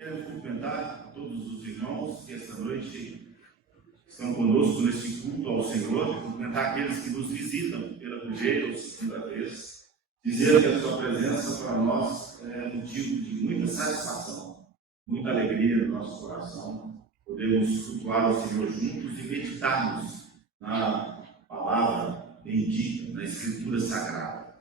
Quero cumprimentar a todos os irmãos que esta noite estão conosco neste culto ao Senhor, cumprimentar aqueles que nos visitam pela primeira ou segunda vez, dizer que a sua presença para nós é motivo de muita satisfação, muita alegria no nosso coração, podemos cultuar ao Senhor juntos e meditarmos na palavra bendita, na Escritura Sagrada.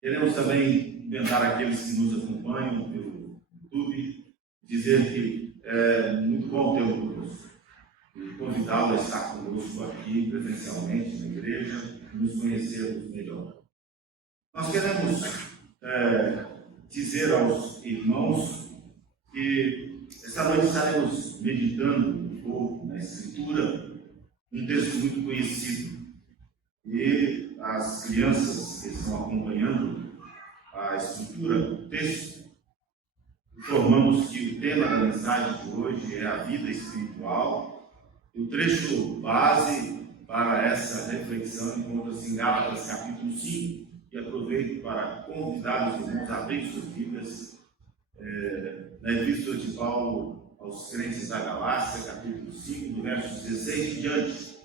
Queremos também cumprimentar aqueles que nos acompanham pelo YouTube, dizer que é muito bom tê-lo conosco e convidá-lo a estar conosco aqui presencialmente na igreja e nos conhecermos melhor. Nós queremos dizer aos irmãos que esta noite estaremos meditando um pouco na Escritura, um texto muito conhecido, e as crianças que estão acompanhando a estrutura do texto, informamos que o tema da mensagem de hoje é a vida espiritual. O trecho base para essa reflexão encontra-se em Gálatas capítulo 5, e aproveito para convidar os irmãos a abrir suas Bíblias na Epístola de Paulo aos crentes da Galácia, capítulo 5, do verso 16 em diante.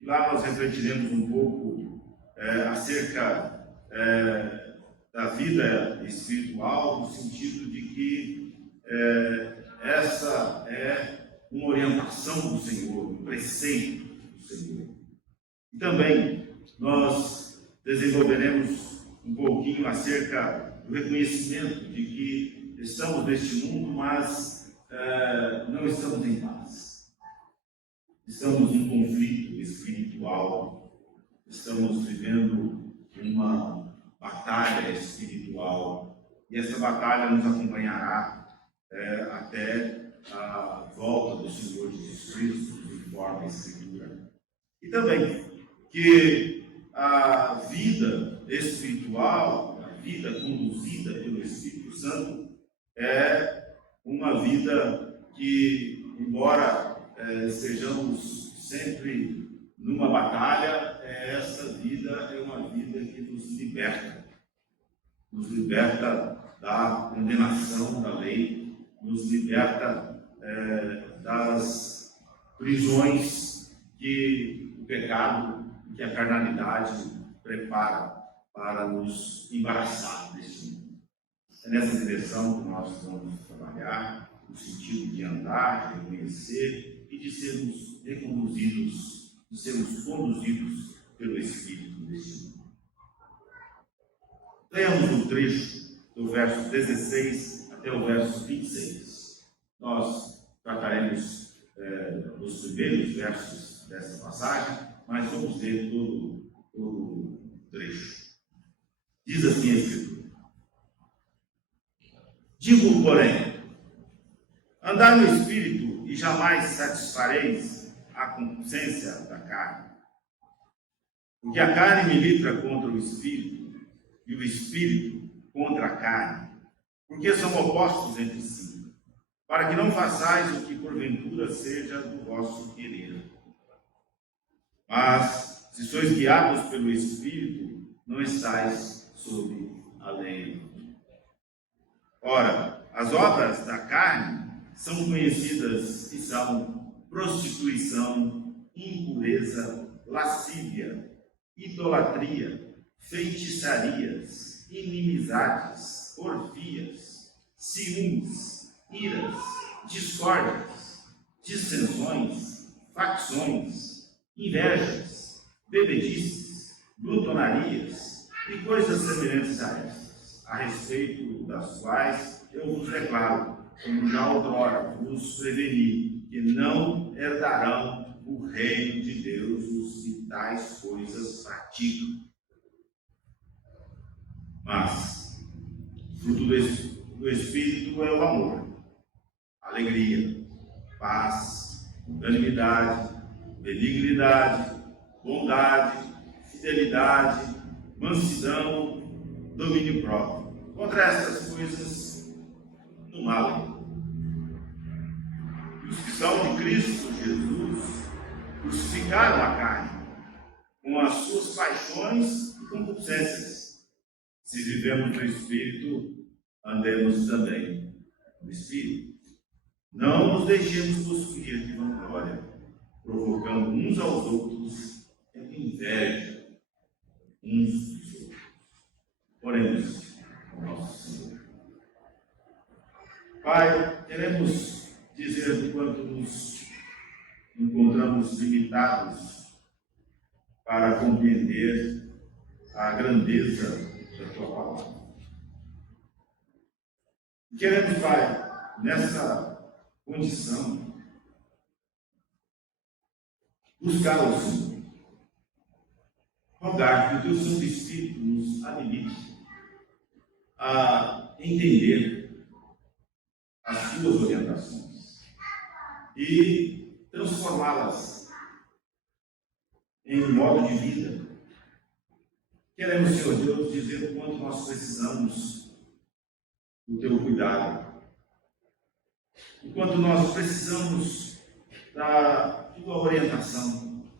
E lá nós refletiremos um pouco acerca da vida espiritual, no sentido de que essa é uma orientação do Senhor, um preceito do Senhor. E também nós desenvolveremos um pouquinho acerca do reconhecimento de que estamos neste mundo, mas não estamos em paz. Estamos em conflito espiritual, estamos vivendo uma batalha espiritual, e essa batalha nos acompanhará até a volta do Senhor Jesus Cristo, conforme a Escritura. E também que a vida espiritual, a vida conduzida pelo Espírito Santo, é uma vida que, embora estejamos sempre numa batalha, essa vida é uma vida que nos liberta da condenação da lei, nos liberta das prisões que o pecado, que a carnalidade prepara para nos embaraçar deste mundo. É nessa direção que nós vamos trabalhar, no sentido de andar, de reconhecer e de sermos reconduzidos, de sermos conduzidos pelo Espírito deste mundo. Leamos um trecho do verso 16 até o verso 26. Nós trataremos os primeiros versos dessa passagem, mas vamos ler todo o trecho. Diz assim a Escritura: Digo, porém, andai no Espírito e jamais satisfareis a concupiscência da carne. Porque a carne milita contra o Espírito, e o Espírito contra a carne, porque são opostos entre si, para que não façais o que porventura seja do vosso querer. Mas, se sois guiados pelo Espírito, não estáis sob a lei. Ora, as obras da carne são conhecidas e são prostituição, impureza, lascívia, idolatria, feitiçarias, inimizades, orgias, ciúmes, iras, discórdias, dissensões, facções, invejas, bebedices, glutonarias e coisas semelhantes a estas, a respeito das quais eu vos declaro, como já outrora vos preveni, que não herdarão o reino de Deus os que tais coisas praticam. Mas o fruto do Espírito é o amor, alegria, paz, longanimidade, benignidade, bondade, fidelidade, mansidão, domínio próprio. Contra essas coisas não há lei. E os que são de Cristo Jesus crucificaram a carne com as suas paixões e concupiscências. Se vivemos no Espírito, andemos também no Espírito. Não nos deixemos possuir de vanglória, provocando uns aos outros inveja uns dos outros. Oremos ao nosso Senhor. Pai, queremos dizer do quanto nos encontramos limitados para compreender a grandeza da Tua palavra. Queremos, Pai, nessa condição, buscar o Senhor, rogar que o Teu Santo Espírito nos habilite a entender as Tuas orientações e transformá-las em modo de vida. Queremos, Senhor Deus, dizer o quanto nós precisamos do Teu cuidado, o quanto nós precisamos da Tua orientação.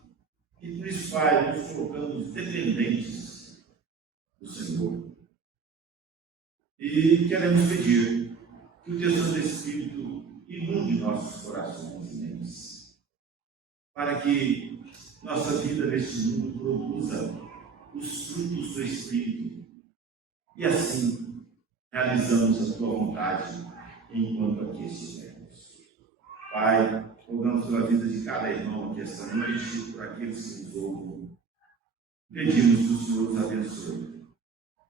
E por isso, Pai, nos colocamos dependentes do Senhor. E queremos pedir que o Teu Santo Espírito inunde nossos corações e mentes, para que nossa vida neste mundo produza os frutos do Espírito e assim realizamos a Tua vontade enquanto aqui estivermos. Pai, rogamos pela vida de cada irmão aqui esta noite, por aqueles que nos ouvem. Pedimos que o Senhor os abençoe.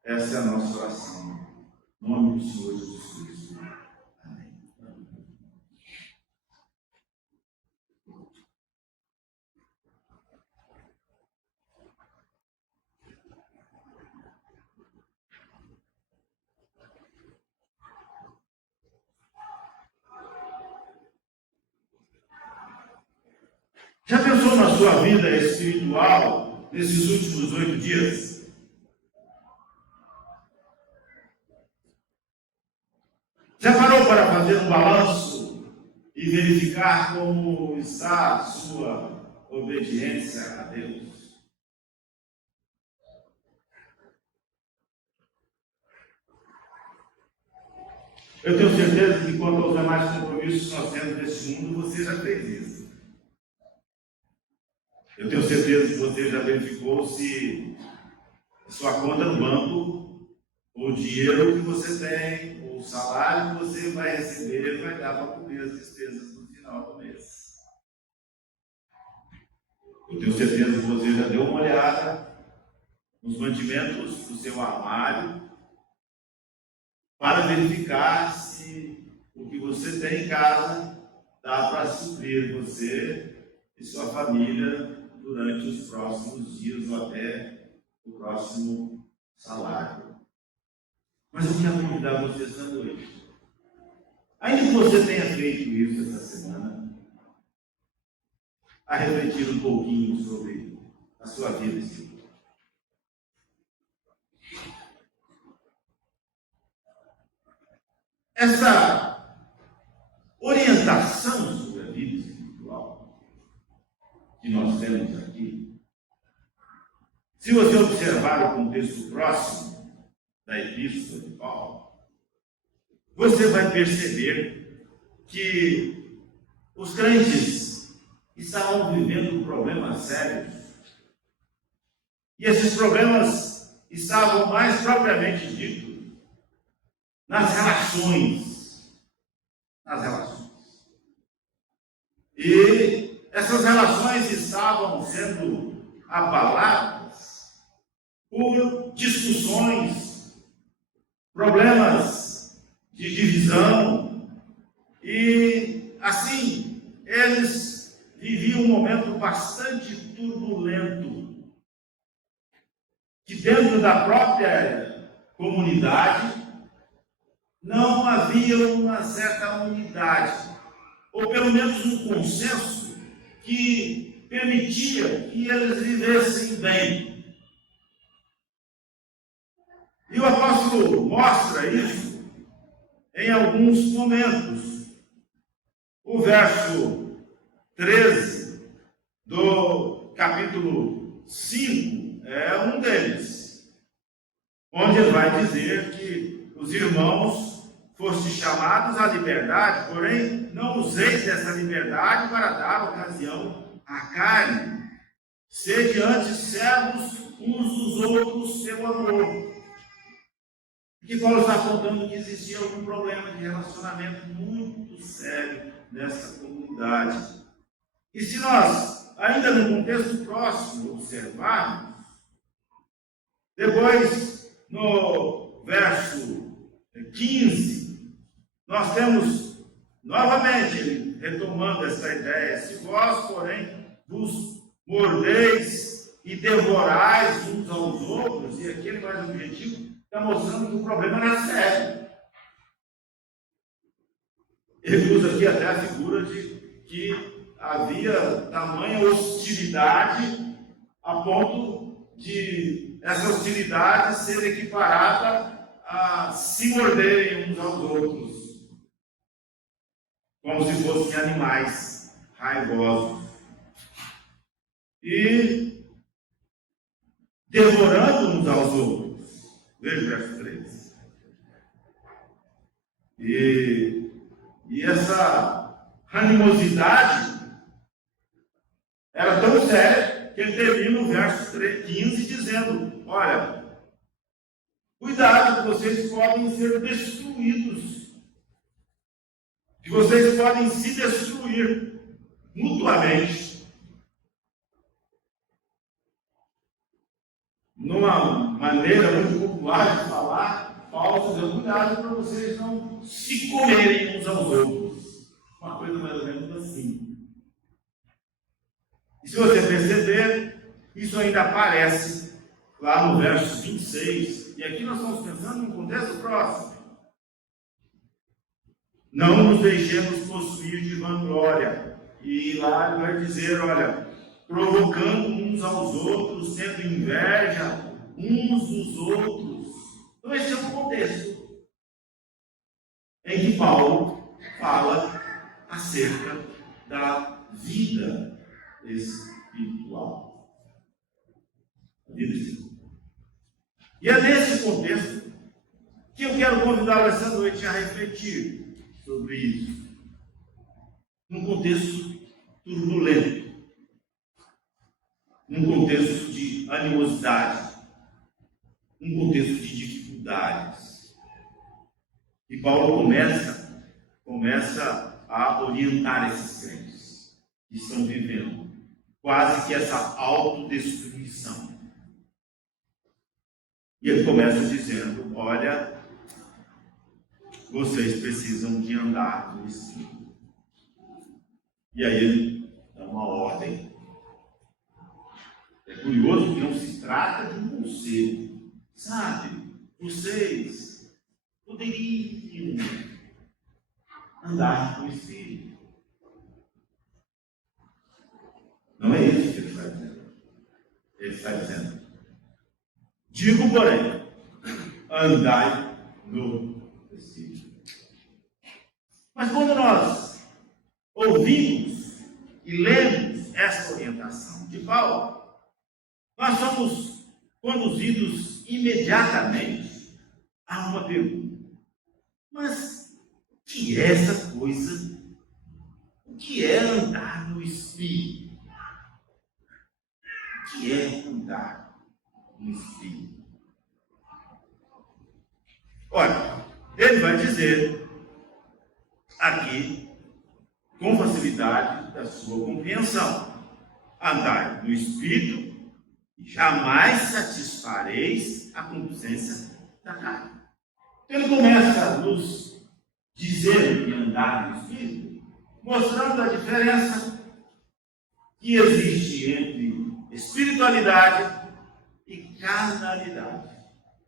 Essa é a nossa oração. Em nome do Senhor Jesus Cristo. Amém. Já pensou na sua vida espiritual nesses últimos 8 dias? Já parou para fazer um balanço e verificar como está a sua obediência a Deus? Eu tenho certeza que quanto aos demais compromissos que nós temos neste mundo, você já fez isso. Eu tenho certeza que você já verificou se a sua conta no banco, o dinheiro que você tem, o salário que você vai receber, vai dar para cobrir as despesas no final do mês. Eu tenho certeza que você já deu uma olhada nos mantimentos do seu armário para verificar se o que você tem em casa dá para suprir você e sua família durante os próximos dias ou até o próximo salário. Mas eu quero convidar você esta noite, ainda que você tenha feito isso essa semana, a refletir um pouquinho sobre a sua vida espiritual. Essa orientação sobre a vida espiritual que nós temos aqui, se você observar o contexto próximo da Epístola de Paulo, você vai perceber que os crentes estavam vivendo problemas sérios. E esses problemas estavam mais propriamente dito nas relações. E essas relações estavam sendo abaladas por discussões, problemas de divisão, e assim eles viviam um momento bastante turbulento, que dentro da própria comunidade não havia uma certa unidade, ou pelo menos um consenso que permitia que eles vivessem bem. E o apóstolo mostra isso em alguns momentos. O verso 13 do capítulo 5 é um deles, onde ele vai dizer que os irmãos fostes chamados à liberdade, porém não useis dessa liberdade para dar ocasião à carne. Sede antes servos uns dos outros pelo amor. Aqui Paulo está apontando que existia algum problema de relacionamento muito sério nessa comunidade. E se nós, ainda no contexto próximo, observarmos, depois, no verso 15, nós temos novamente ele retomando essa ideia: se vós, porém, vos mordeis e devorais uns aos outros, e aqui ele mais objetivo, está mostrando que o problema era sério. Ele usa aqui até a figura de que havia tamanha hostilidade a ponto de essa hostilidade ser equiparada a se morderem uns aos outros, como se fossem animais raivosos. E devorando uns aos outros. Veja o verso 13. E essa animosidade era tão séria que ele termina no verso 15 dizendo: olha, cuidado, que vocês podem ser destruídos, que vocês podem se destruir mutuamente. Numa maneira muito popular de falar, Paulo diz: cuidado para vocês não se comerem uns aos outros. Uma coisa mais ou menos assim. E se você perceber, isso ainda aparece lá no verso 26. E aqui nós estamos pensando num contexto próximo. Não nos deixemos possuir de vanglória. E lá ele vai dizer: olha, provocando uns aos outros, tendo inveja uns dos outros. Então esse é o contexto em que Paulo fala acerca da vida espiritual. E é nesse contexto que eu quero convidá-lo essa noite a refletir sobre isso. Num contexto turbulento, num contexto de animosidade, num contexto de dificuldades. E Paulo começa a orientar esses crentes que estão vivendo quase que essa autodestruição. E ele começa dizendo: olha, vocês precisam de andar no Espírito. E aí ele dá uma ordem. É curioso que não se trata de um conselho, sabe? Vocês poderiam andar no Espírito. Não é isso que ele está dizendo. Ele está dizendo: digo, porém, andai no Espírito. Mas quando nós ouvimos e lemos essa orientação de Paulo, nós somos conduzidos imediatamente a uma pergunta: mas o que é essa coisa? O que é andar no Espírito? O que é andar no Espírito? Olha, ele vai dizer aqui, com facilidade da sua compreensão: andai no Espírito, jamais satisfareis a concupiscência da carne. Ele começa a nos dizer que andar no Espírito, mostrando a diferença que existe entre espiritualidade e carnalidade.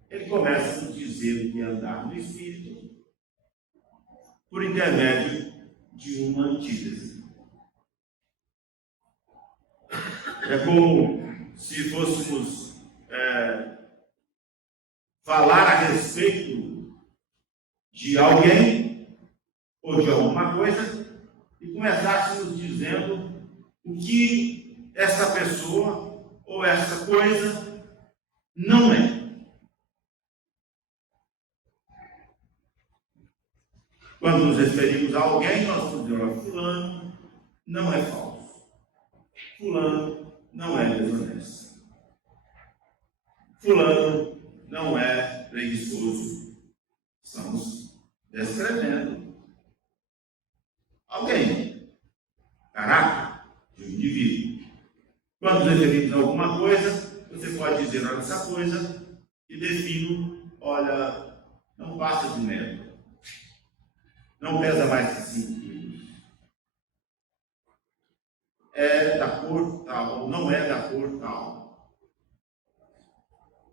Ele começa a nos dizer que andar no Espírito por intermédio de uma antítese. É como se fôssemos falar a respeito de alguém ou de alguma coisa e começássemos dizendo o que essa pessoa ou essa coisa não é. Quando nos referimos a alguém, nós podemos dizer: fulano não é falso, fulano não é desonesto, fulano não é preguiçoso. Estamos descrevendo alguém, caráter de um indivíduo. Quando nos referimos a alguma coisa, você pode dizer: olha, essa coisa que defino, olha, não passa de metro, não pesa mais que 5 quilos, é da cor tal, ou não é da cor tal,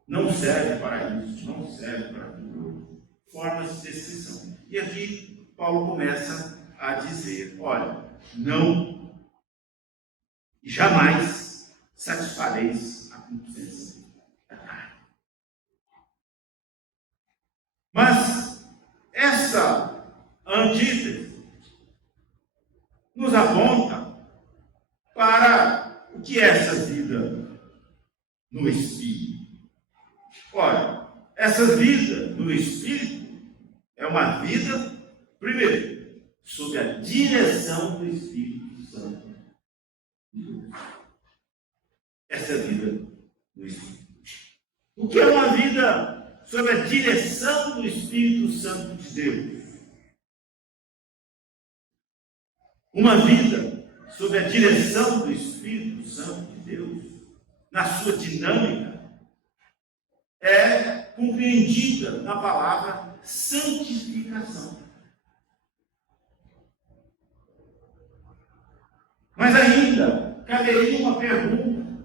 não serve para isso, não serve para aquilo. Formas de descrição. E aqui Paulo começa a dizer: olha, não e jamais satisfareis a concupiscência da carne. Mas essa antítese nos aponta para o que é essa vida no Espírito. Ora, essa vida no Espírito é uma vida, primeiro, sob a direção do Espírito Santo de Deus. Essa é a vida no Espírito. O que é uma vida sob a direção do Espírito Santo de Deus? Uma vida sob a direção do Espírito Santo de Deus, na sua dinâmica, é compreendida na palavra santificação. Mas ainda caberia uma pergunta: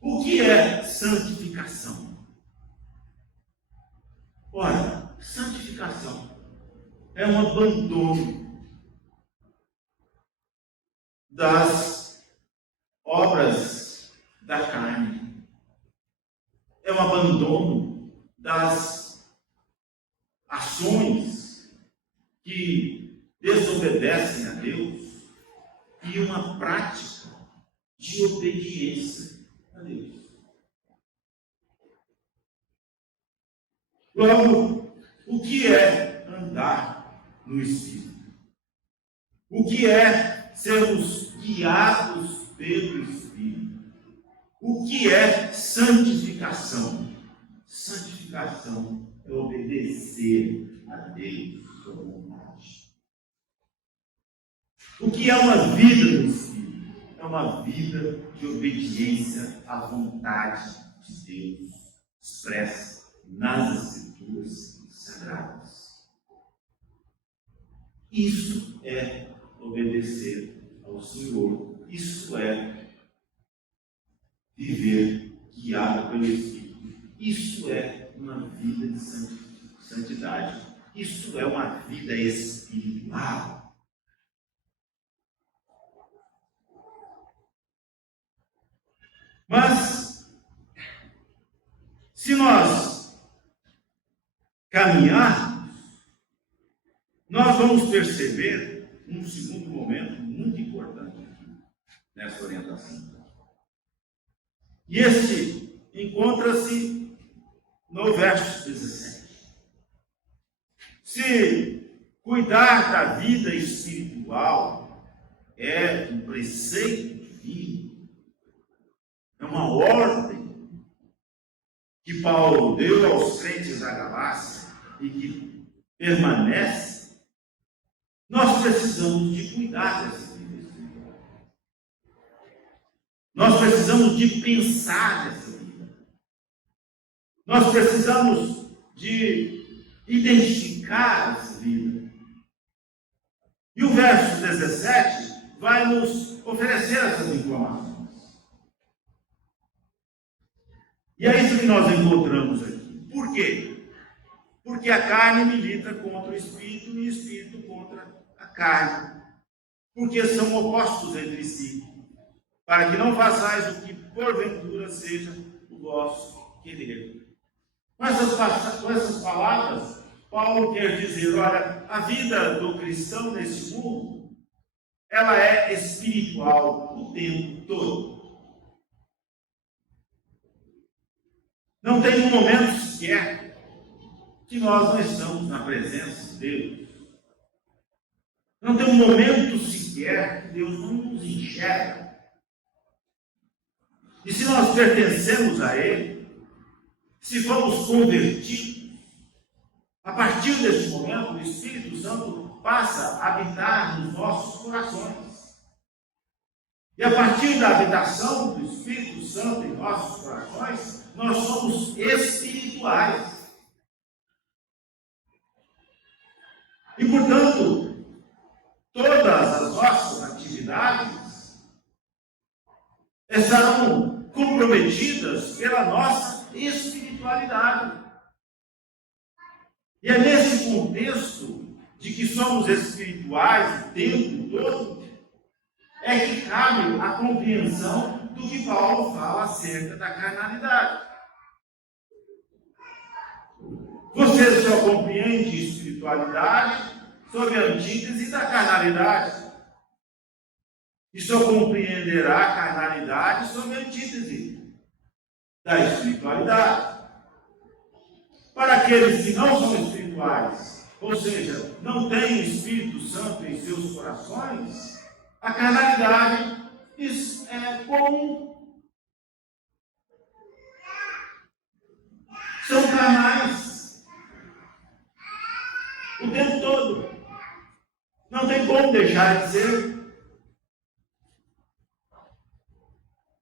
o que é santificação? Ora, santificação é um abandono das obras da carne. É um abandono das ações que desobedecem a Deus e uma prática de obediência a Deus. Logo, o que é andar no Espírito? O que é sermos guiados pelo Espírito? O que é santificação? Santificação é obedecer a Deus, sua vontade. O que é uma vida no Espírito? É uma vida de obediência à vontade de Deus, expressa nas Escrituras Sagradas. Isso é obedecer ao Senhor. Isso é viver guiado pelo Espírito. Isso é uma vida de santidade. Isso é uma vida espiritual. Mas, se nós caminharmos, nós vamos perceber um segundo momento muito importante aqui, nessa orientação. E este encontra-se no verso 17. Se cuidar da vida espiritual é um preceito divino, é uma ordem que Paulo deu aos crentes da Galácia e que permanece, nós precisamos de cuidar dessa vida espiritual. Nós precisamos de pensar nessa vida. Nós precisamos de identificar essa vida. E o verso 17 vai nos oferecer essas informações. E é isso que nós encontramos aqui. Por quê? Porque a carne milita contra o Espírito e o Espírito contra a carne. Porque são opostos entre si. Para que não façais o que porventura seja o vosso querer. Com essas palavras, Paulo quer dizer: olha, a vida do cristão nesse mundo, ela é espiritual o tempo todo. Não tem um momento sequer que nós não estamos na presença de Deus, Não tem um momento sequer que Deus não nos enxerga. E se nós pertencemos a Ele, se fomos convertidos, a partir desse momento, o Espírito Santo passa a habitar nos nossos corações. E a partir da habitação do Espírito Santo em nossos corações, nós somos espirituais. E, portanto, todas as nossas atividades estarão comprometidas pela nossa espiritualidade. E é nesse contexto de que somos espirituais o tempo todo, é que cabe a compreensão do que Paulo fala acerca da carnalidade. Você só compreende espiritualidade sob a antítese da carnalidade. E só compreenderá a carnalidade sob a antítese da espiritualidade. Para aqueles que não são espirituais, ou seja, não têm o Espírito Santo em seus corações, a carnalidade é comum. São carnais o tempo todo. Não tem como deixar de ser.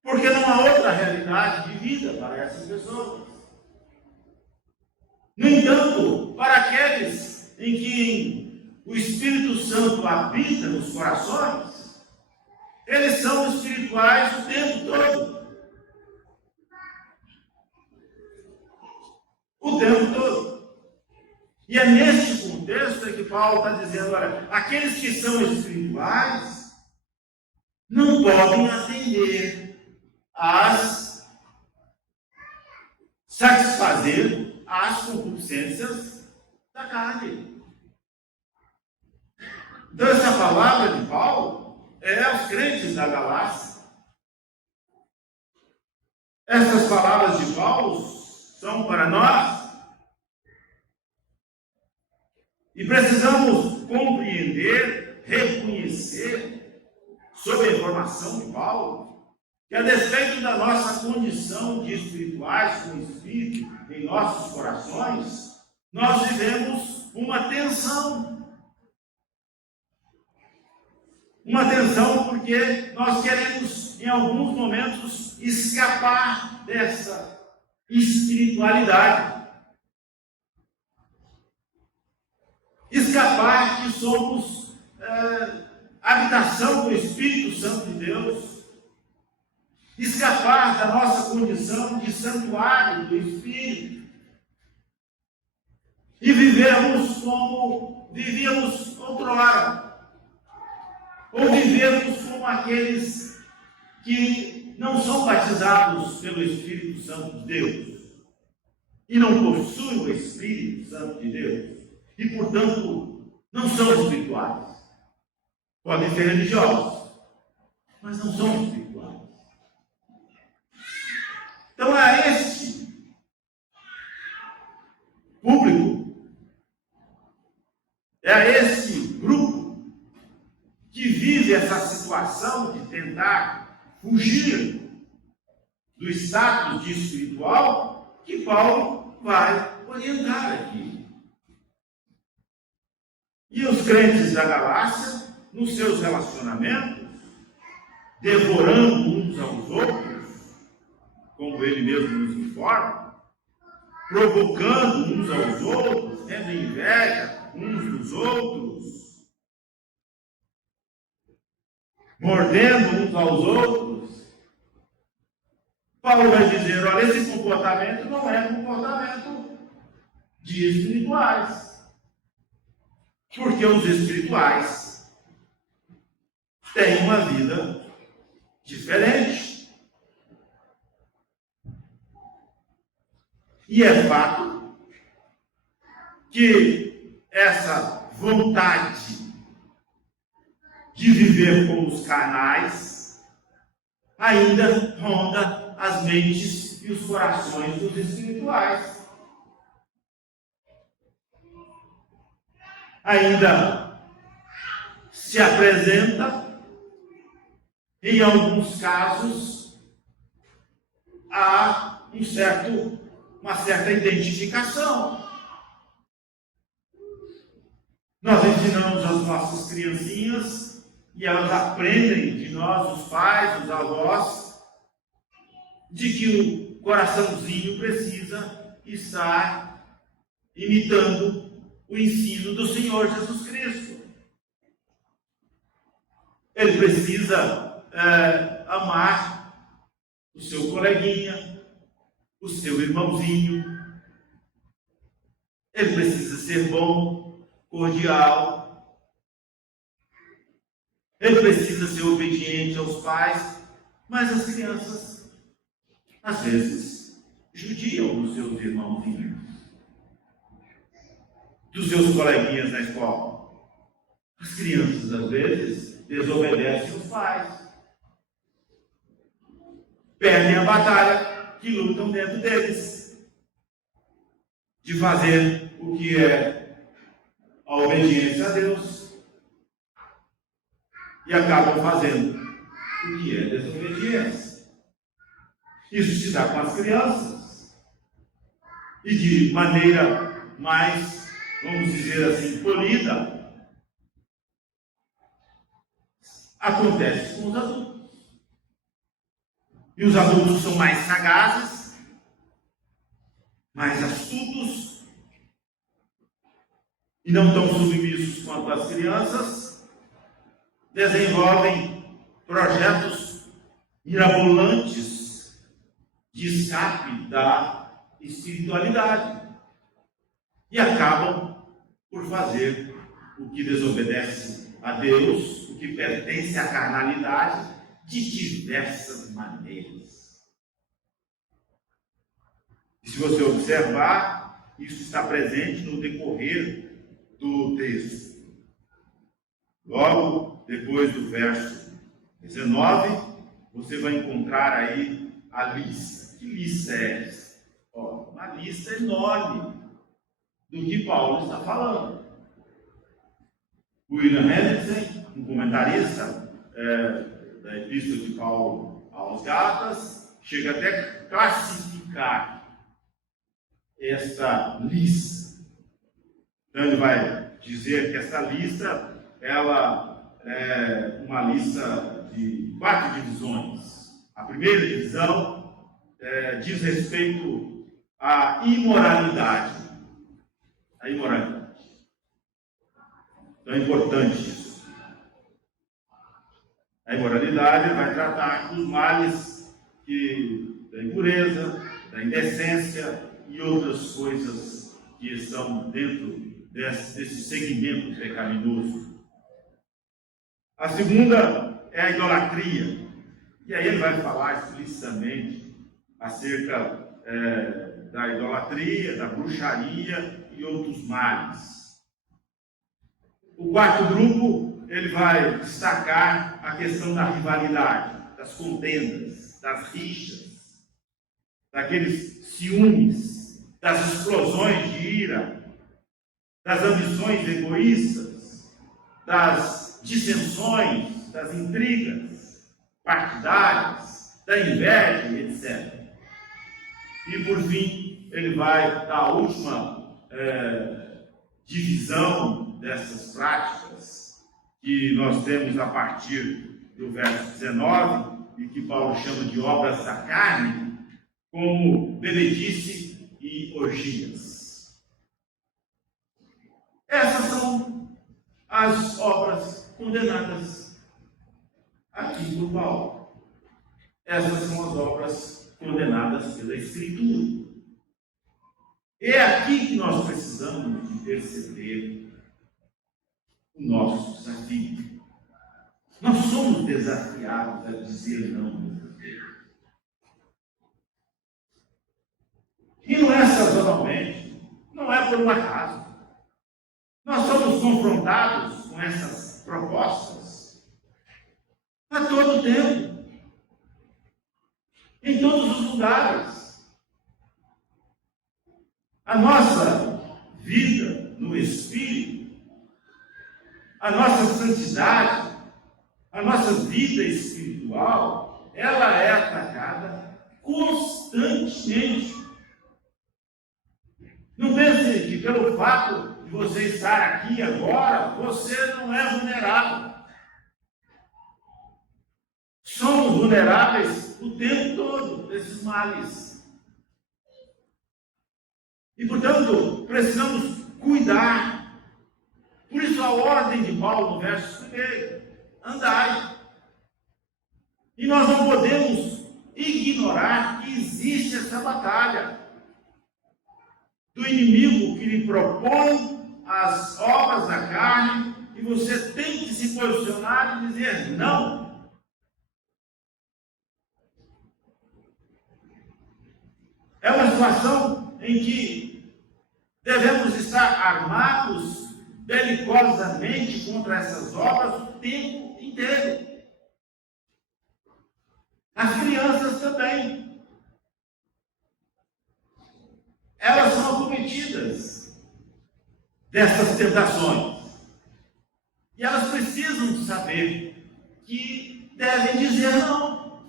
Porque não há outra realidade de vida para essas pessoas. No entanto, para aqueles em que o Espírito Santo habita nos corações, eles são espirituais o tempo todo. O tempo todo. E é neste contexto que Paulo está dizendo, olha, aqueles que são espirituais não podem atender satisfazer as concupiscências da carne. Então essa palavra de Paulo é aos crentes da Galácia. Essas palavras de Paulo são para nós. E precisamos compreender, reconhecer, sob a informação de Paulo, que a despeito da nossa condição de espirituais com o Espírito em nossos corações, nós vivemos uma tensão. Uma tensão porque nós queremos, em alguns momentos, escapar dessa espiritualidade. Escapar que somos habitação do Espírito Santo de Deus. Escapar da nossa condição de santuário do Espírito. E vivemos como vivíamos outrora. Ou vivemos como aqueles que não são batizados pelo Espírito Santo de Deus. E não possuem o Espírito Santo de Deus. E, portanto, não são espirituais. Podem ser religiosos, mas não são espirituais. Então, a este público, é a esse grupo que vive essa situação de tentar fugir do status de espiritual, que Paulo vai orientar aqui. E os crentes da Galácia, nos seus relacionamentos, devorando uns aos outros, como ele mesmo nos informa, provocando uns aos outros, tendo inveja uns dos outros, mordendo uns aos outros. Paulo vai dizer, olha, esse comportamento não é comportamento de espirituais. Porque os espirituais têm uma vida diferente. E é fato que essa vontade de viver como os carnais ainda ronda as mentes e os corações dos espirituais. Ainda se apresenta, em alguns casos, há uma certa identificação. Nós ensinamos as nossas criancinhas e elas aprendem de nós, os pais, os avós, de que o coraçãozinho precisa estar imitando o ensino do Senhor Jesus Cristo. Ele precisa amar o seu coleguinha, o seu irmãozinho. Ele precisa ser bom, cordial. Ele precisa ser obediente aos pais. Mas as crianças, às vezes, judiam dos seus irmãozinhos, dos seus coleguinhas na escola. As crianças, às vezes, desobedecem os pais. Perdem a batalha que lutam dentro deles, de fazer o que é a obediência a Deus, e acabam fazendo o que é desobediência. Isso se dá com as crianças, e de maneira mais, vamos dizer assim, polida, acontece com os adultos. E os adultos são mais sagazes, mais astutos, e não tão submissos quanto as crianças, desenvolvem projetos mirabolantes de escape da espiritualidade e acabam por fazer o que desobedece a Deus, o que pertence à carnalidade, de diversas maneiras. E se você observar, isso está presente no decorrer do texto. Logo depois do verso 19, você vai encontrar aí a lista. Que lista é essa? Uma lista enorme do que Paulo está falando. William Hendrickson, um comentarista da Epístola de Paulo aos Gálatas, chega até a classificar esta lista. Então ele vai dizer que essa lista, ela é uma lista de 4 divisões. A primeira divisão diz respeito à imoralidade. A imoralidade. Então é importante isso. A imoralidade vai tratar dos males da impureza, da indecência e outras coisas que estão dentro desse segmento pecaminoso. A segunda é a idolatria. E aí ele vai falar explicitamente acerca da idolatria, da bruxaria e outros males. O quarto grupo, ele vai destacar a questão da rivalidade, das contendas, das rixas, daqueles ciúmes, das explosões de ira, das ambições egoístas, das dissensões, das intrigas partidárias, da inveja, etc. E por fim, ele vai dar a última divisão dessas práticas que nós temos a partir do verso 19, e que Paulo chama de obras da carne, como bebedice e orgias. Essas são as obras condenadas aqui por Paulo. Essas são as obras condenadas pela Escritura. É aqui que nós precisamos de perceber o nosso desafio. Nós somos desafiados a dizer não. E não é sazonalmente, não é por um acaso. Nós somos confrontados com essas propostas a todo tempo, em todos os lugares. A nossa vida no Espírito a nossa santidade, a nossa vida espiritual, ela é atacada constantemente. Não pense que pelo fato de você estar aqui agora, você não é vulnerável. Somos vulneráveis o tempo todo desses males. E, portanto, precisamos cuidar. Por isso a ordem de Paulo no verso 1, andai. E nós não podemos ignorar que existe essa batalha do inimigo que lhe propõe as obras da carne, e você tem que se posicionar e dizer não. É uma situação em que devemos estar armados belicosamente contra essas obras o tempo inteiro. As crianças também. Elas são acometidas dessas tentações. E elas precisam de saber que devem dizer não.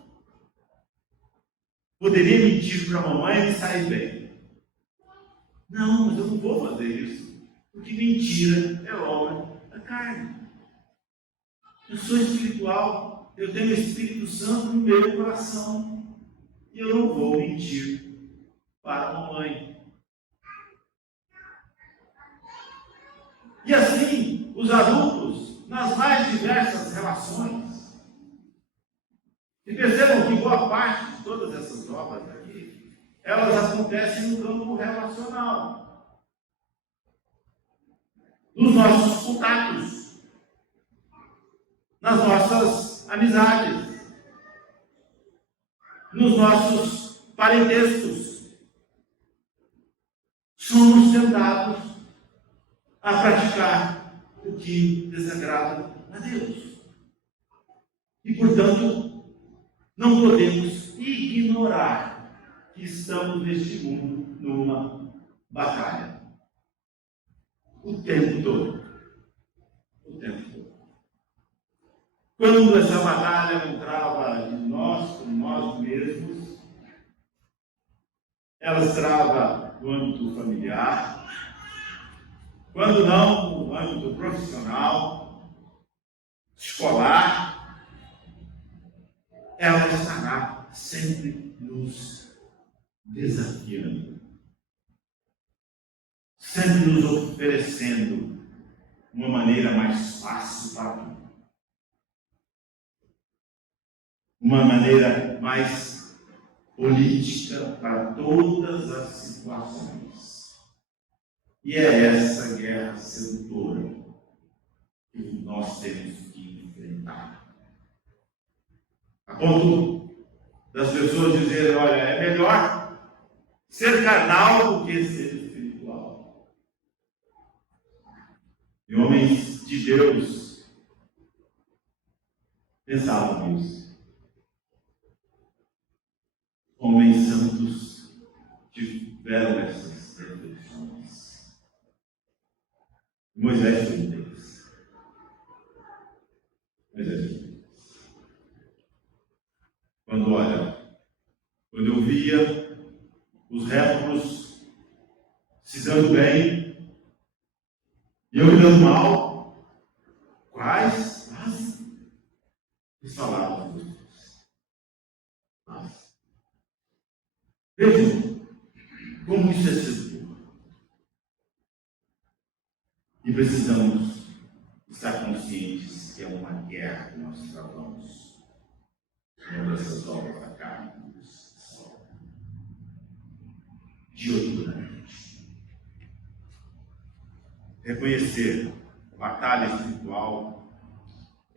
Poderia mentir para a mamãe e sair bem. Não, mas eu não vou fazer isso. Porque mentira é obra da carne. Eu sou espiritual. Eu tenho o Espírito Santo no meu coração. E eu não vou mentir para a mamãe. E assim, os adultos, nas mais diversas relações, e percebam que boa parte de todas essas obras aqui, elas acontecem no campo relacional. Nos nossos contatos, nas nossas amizades, nos nossos parentescos. Somos tentados a praticar o que desagrada a Deus. E, portanto, não podemos ignorar que estamos neste mundo numa batalha. O tempo todo. O tempo todo. Quando essa batalha não trava de nós, com nós mesmos, ela se trava no âmbito familiar, quando não, no âmbito profissional, escolar, ela estará sempre nos desafiando, sempre nos oferecendo uma maneira mais fácil para tudo, uma maneira mais política para todas as situações. E é essa guerra sedutora que nós temos que enfrentar. A ponto das pessoas dizerem, olha, é melhor ser carnal do que ser espiritual. E homens de Deus pensavam nisso. Homens santos tiveram essas reflexões. Moisés foi um deles. Moisés foi um deles. Quando eu via os réprobos se dando bem e eu me dando mal, quais? Eles falavam dos outros. Vejam como isso é sedutor. E precisamos estar conscientes que é uma guerra que nós travamos. Uma dessas obras da carne, dioturnamente. Reconhecer a batalha espiritual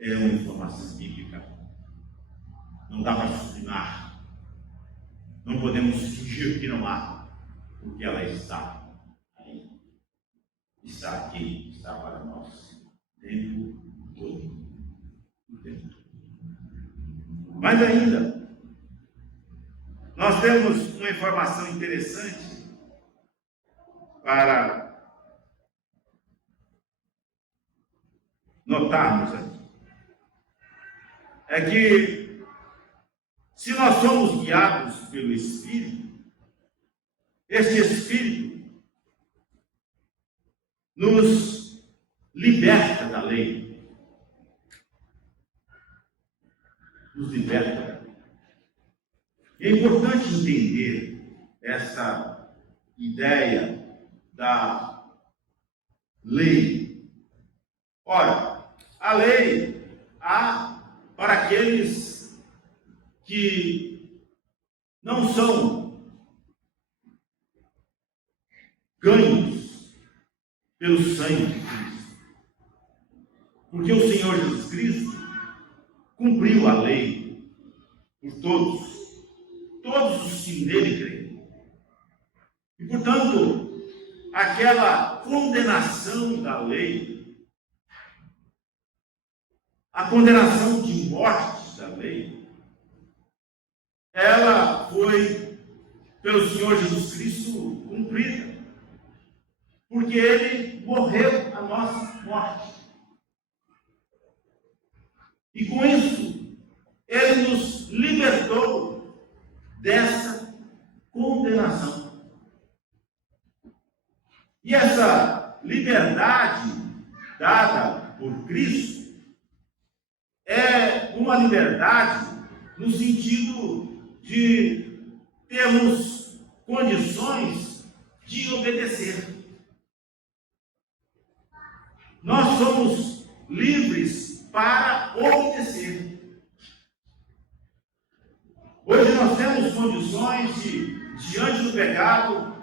é uma informação bíblica. Não dá para sublimar. Não podemos fingir que não há, porque ela está aí. Está aqui, está para nós. O tempo todo. O tempo todo. Mas ainda, nós temos uma informação interessante para notarmos aqui é que, se nós somos guiados pelo Espírito, este Espírito nos liberta da lei. Nos liberta. E é importante entender essa ideia da lei. Ora, a lei há para aqueles que não são ganhos pelo sangue de Cristo. Porque o Senhor Jesus Cristo cumpriu a lei por todos os que nele creem. E, portanto, aquela condenação da lei, a condenação de morte da lei, ela foi, pelo Senhor Jesus Cristo, cumprida. Porque ele morreu a nossa morte. E com isso, ele nos libertou dessa condenação. E essa liberdade dada por Cristo é uma liberdade no sentido de termos condições de obedecer. Nós somos livres para obedecer. Hoje nós temos condições de, diante do pecado,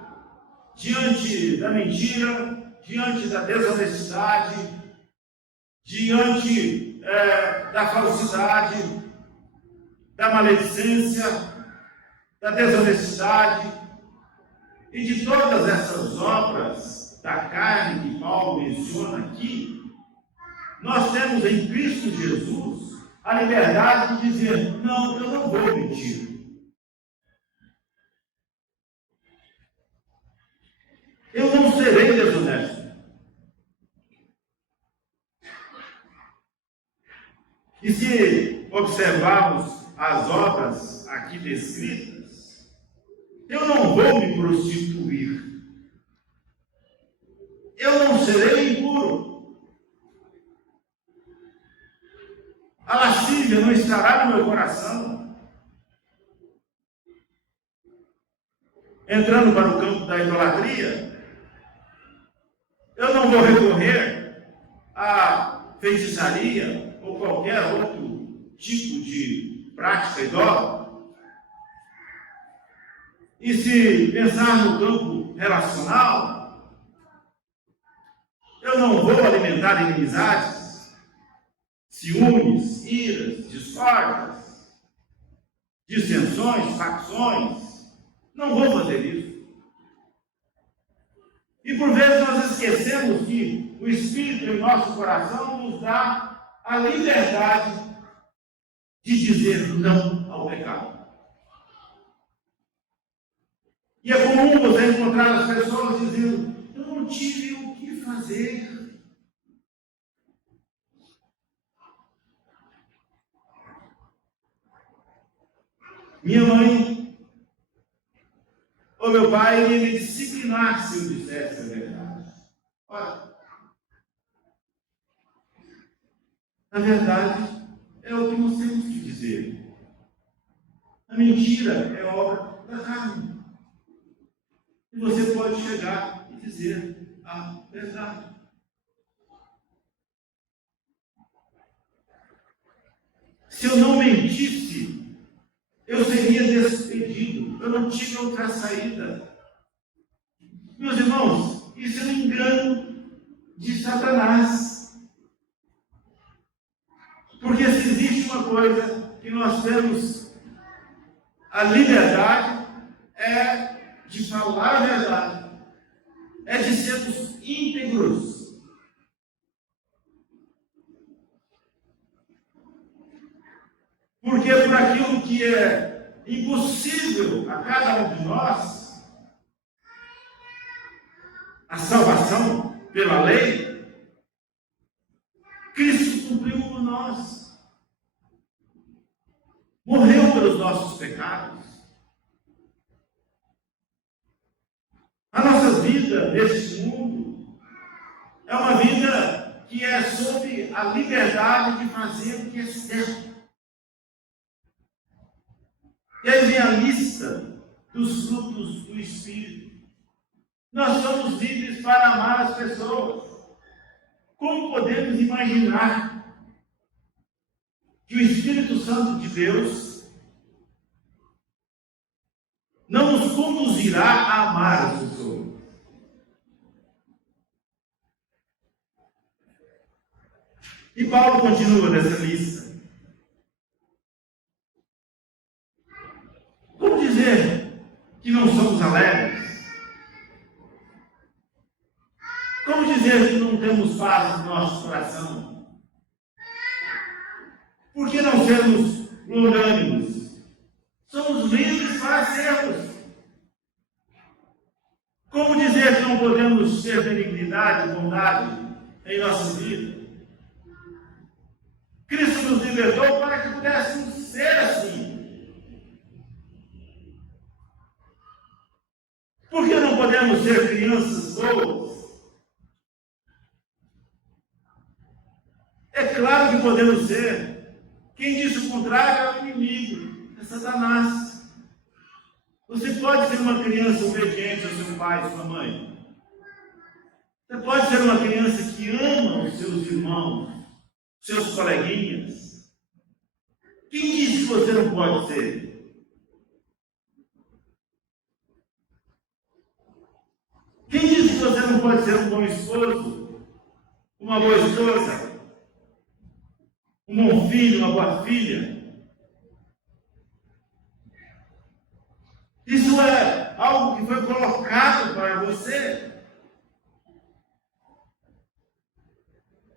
diante da mentira, diante da desonestidade, diante da falsidade, da maledicência, da desonestidade e de todas essas obras da carne que Paulo menciona aqui. Nós temos em Cristo Jesus a liberdade de dizer: não, eu não vou mentir. Eu não serei desonesto. E se observarmos as obras aqui descritas, eu não vou me prostituir. Eu não serei impuro. A lascívia não estará no meu coração. Entrando para o campo da idolatria, eu não vou recorrer à feitiçaria ou qualquer outro tipo de prática idólatra. E se pensar no campo relacional, eu não vou alimentar inimizades, ciúmes, iras, discórdias, dissensões, facções. Não vou fazer isso. E por vezes nós esquecemos que o Espírito em nosso coração nos dá a liberdade de dizer não ao pecado. E é comum você encontrar as pessoas dizendo: eu não tive o que fazer. Minha mãe ou meu pai iria me disciplinar se eu dissesse a verdade. Ora, a verdade é o que nós temos que dizer. A mentira é obra da carne. E você pode chegar e dizer a verdade. Se eu não mentisse, eu seria despedido. Eu não tive outra saída. Meus irmãos, isso é um engano de Satanás. Porque se existe uma coisa que nós temos a liberdade, é de falar a verdade, é de sermos íntegros. Porque por aquilo que é impossível a cada um de nós, a salvação pela lei, Cristo nós. Morreu pelos nossos pecados. A nossa vida neste mundo é uma vida que é sob a liberdade de fazer o que é certo. E aí vem a lista dos frutos do Espírito. Nós somos livres para amar as pessoas. Como podemos imaginar que o Espírito Santo de Deus não nos conduzirá a amar as pessoas? E Paulo continua nessa lista. Como dizer que não somos alegres? Como dizer que não temos paz no nosso coração? Por que não sermos longânimos? Somos livres para sermos. Como dizer que não podemos ter benignidade, bondade em nossa vida? Cristo nos libertou para que pudéssemos ser assim. Por que não podemos ser crianças boas? É claro que podemos ser. Quem diz o contrário é o inimigo, é Satanás. Você pode ser uma criança obediente ao seu pai e sua mãe. Você pode ser uma criança que ama os seus irmãos, seus coleguinhas. Quem disse que você não pode ser? Quem disse que você não pode ser um bom esposo, uma boa esposa, um bom filho, uma boa filha? Isso é algo que foi colocado para você,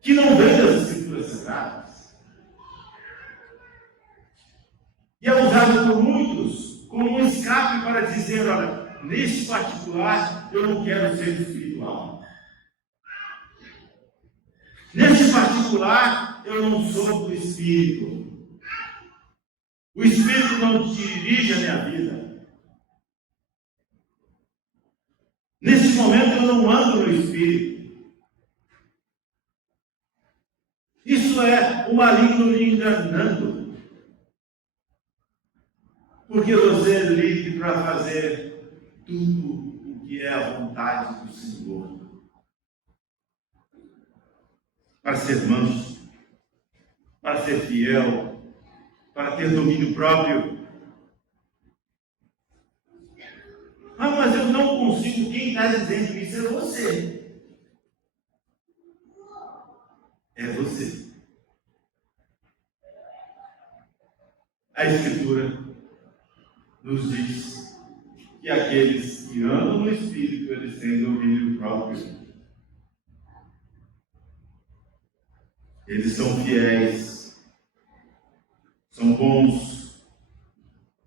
que não vem das Escrituras Sagradas. E é usado por muitos como um escape para dizer: olha, nesse particular eu não quero ser espiritual. Nesse particular eu não sou do Espírito. O Espírito não dirige a minha vida. Nesse momento eu não ando no Espírito. Isso é o maligno lhe enganando. Porque você é livre para fazer tudo o que é a vontade do Senhor. Para ser manso, para ser fiel, para ter domínio próprio. Ah, mas eu não consigo. Quem está dizendo isso é você. É você. A Escritura nos diz que aqueles que andam no Espírito, eles têm domínio próprio. Eles são fiéis, são bons,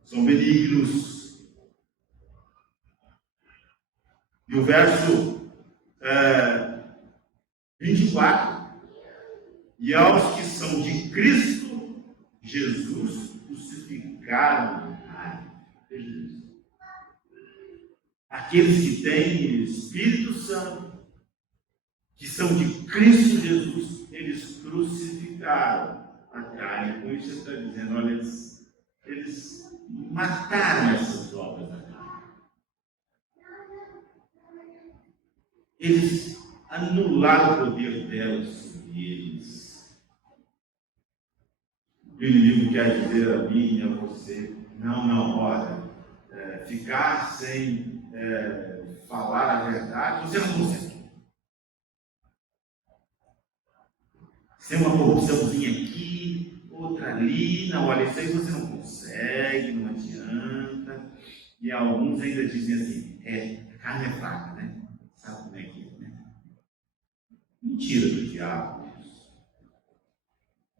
são benignos. E o verso 24: e aos que são de Cristo Jesus crucificaram. Jesus. Aqueles que têm Espírito Santo, que são de Cristo Jesus, eles crucificaram a carne. Com isso você está dizendo: olha, eles mataram essas obras da carne. Eles anularam o poder delas sobre eles. O inimigo quer dizer a mim e a você: não, olha, ficar sem falar a verdade, você não consegue. Ser uma corrupçãozinha aqui, outra ali, não, olha, isso aí você não consegue, não adianta. E alguns ainda dizem assim: a carne é fraca, né? Sabe como é que é, né? Mentira do diabo isso.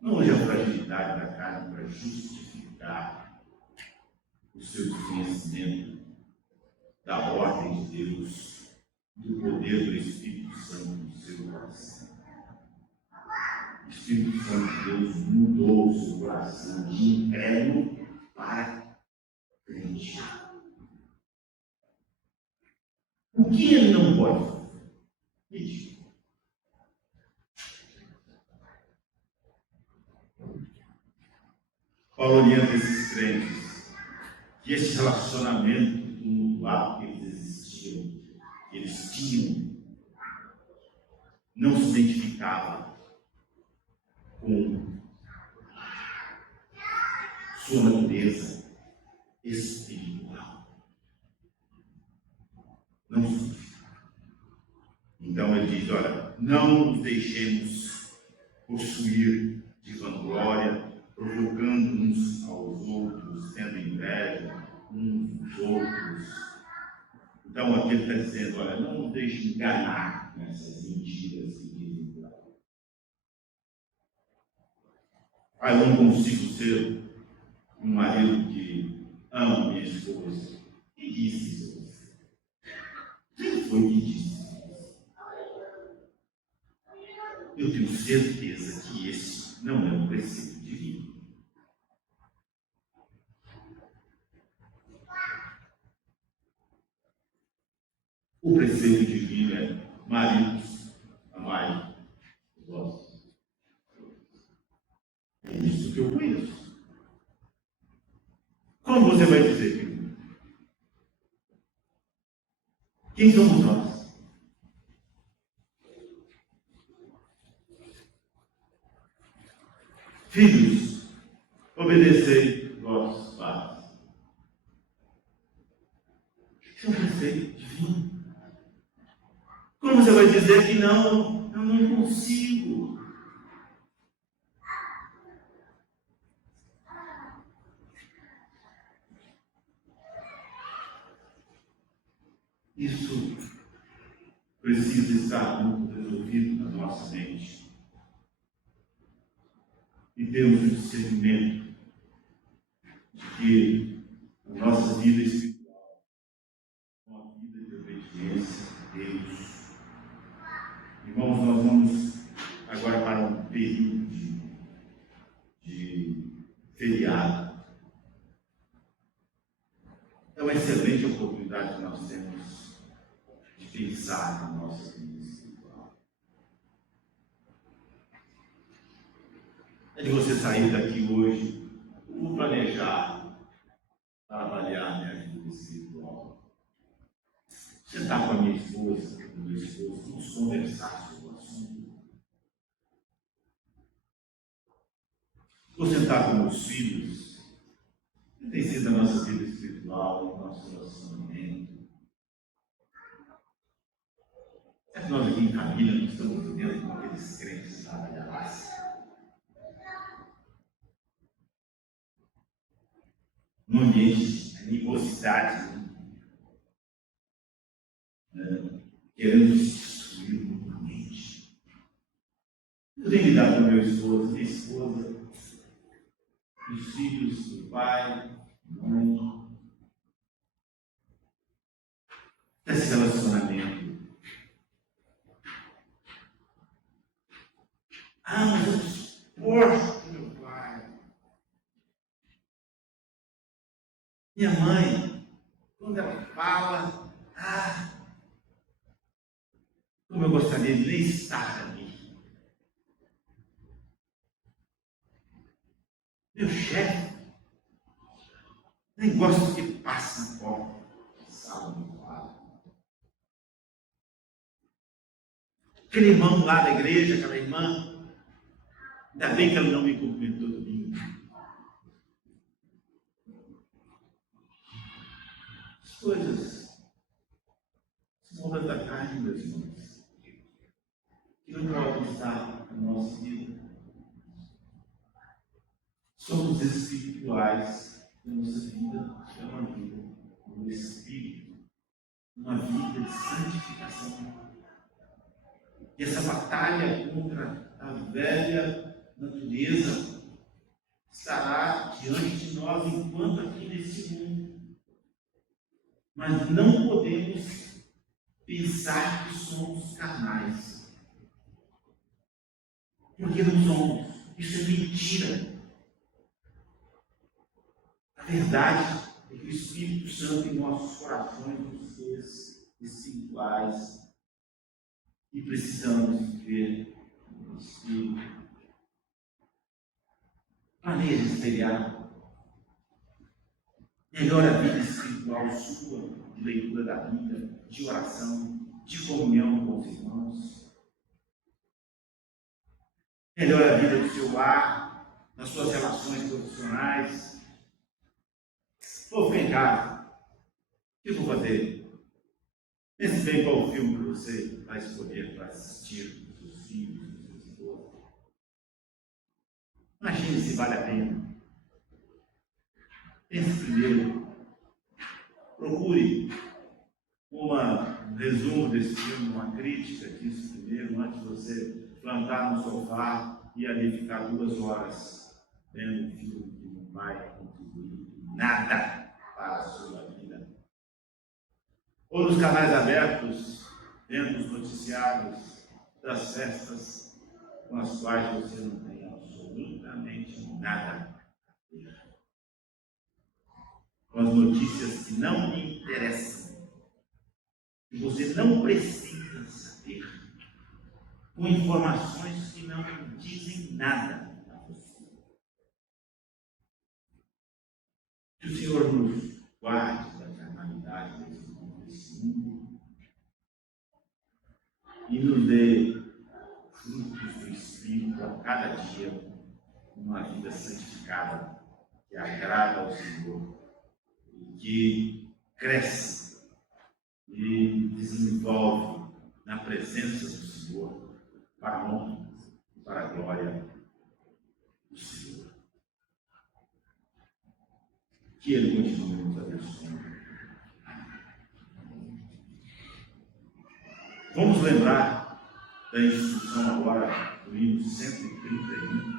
Não é a fragilidade da carne para justificar o seu desconhecimento da ordem de Deus, do poder do Espírito Santo no seu coração. Espírito Santo de Deus mudou o seu coração de incrédulo para crente. O que ele não pode fazer? Isso. Paulo orienta esses crentes que esse relacionamento tumultuado que eles existiam, que eles tinham, não se identificava com sua natureza espiritual. Não se identificava. Então ele diz, olha, não nos deixemos possuir de vanglória, provocando uns aos outros, tendo inveja uns dos outros. Então aqui ele está dizendo, olha, não nos deixe enganar nessas mentiras que dizem por aí. Eu não consigo ser um marido que ama minha esposa. Quem disse isso? Quem foi que disse isso? Eu tenho certeza que esse não é um preceito divino. O preceito divino é maridos, amai vós. É isso que eu conheço. Como você vai dizer, querido? Quem somos nós? Filhos, obedecei vossos pais. Isso é um preceito divino. Como você vai dizer que não? Eu não consigo. Isso precisa estar muito resolvido na nossa mente. E temos o discernimento de que a nossa vida espiritual é uma vida de obediência a Deus. Irmãos, nós vamos agora para um período de feriado. É uma excelente oportunidade que nós temos de pensar na nossa vida espiritual. É de você sair daqui hoje, vou planejar para avaliar minha vida espiritual. Sentar com a minha esposa, com o meu esposo, vamos conversar sobre o assunto. Vou sentar com meus filhos, que tem sido a nossa vida espiritual, o nosso relacionamento. É que nós aqui em família não estamos vivendo com aqueles crentes lá da raça. Num ambiente de animosidade, querendo se destruir mutuamente. Eu tenho que lidar com meu esposo, minha esposa, os filhos do pai, mãe. Esse relacionamento. Mas eu suporto meu pai. Minha mãe, quando ela fala, como eu gostaria de nem estar ali. Meu chefe, nem gosto que passe na porta da sala do quadro. Aquele irmão lá da igreja, aquela irmã, ainda bem que ela não me cumprimentou domingo. As coisas são obras da carne, meus irmãos, que não podem estar na nossa vida. Somos espirituais, a nossa vida é uma vida no Espírito, uma vida de santificação. E essa batalha contra a velha natureza estará diante de nós enquanto aqui nesse mundo. Mas não podemos pensar que somos carnais. Porque não somos. Isso é mentira. A verdade é que o Espírito Santo em nossos corações nos fez espirituais e precisamos ver o Espírito. Planeje espelhar. Melhor a vida espiritual sua, de leitura da Bíblia, de oração, de comunhão com os irmãos. Melhor a vida do seu lar, nas suas relações profissionais. Vou ficar em casa. O que eu vou fazer? Pense bem qual o filme que você vai escolher para assistir com seus filhos, com seus esposos. Imagine se vale a pena. Pense primeiro. Procure um resumo desse filme, uma crítica disso primeiro, antes de você plantar no sofá e ali ficar 2 horas vendo um filme que não vai contribuir nada para a sua vida. Ou nos canais abertos, vendo os noticiários das festas com as quais você não tem absolutamente nada a ver. Com as notícias que não lhe interessam, que você não precisa saber, com informações que não lhe dizem nada a você. Que o Senhor nos guarde da carnalidade desse mundo e nos dê frutos do Espírito a cada dia, uma vida santificada, que agrada ao Senhor e que cresce e desenvolve na presença do Senhor para a honra e para a glória do Senhor. Que Ele continue nos abençoando. Vamos lembrar da instrução agora do hino 131.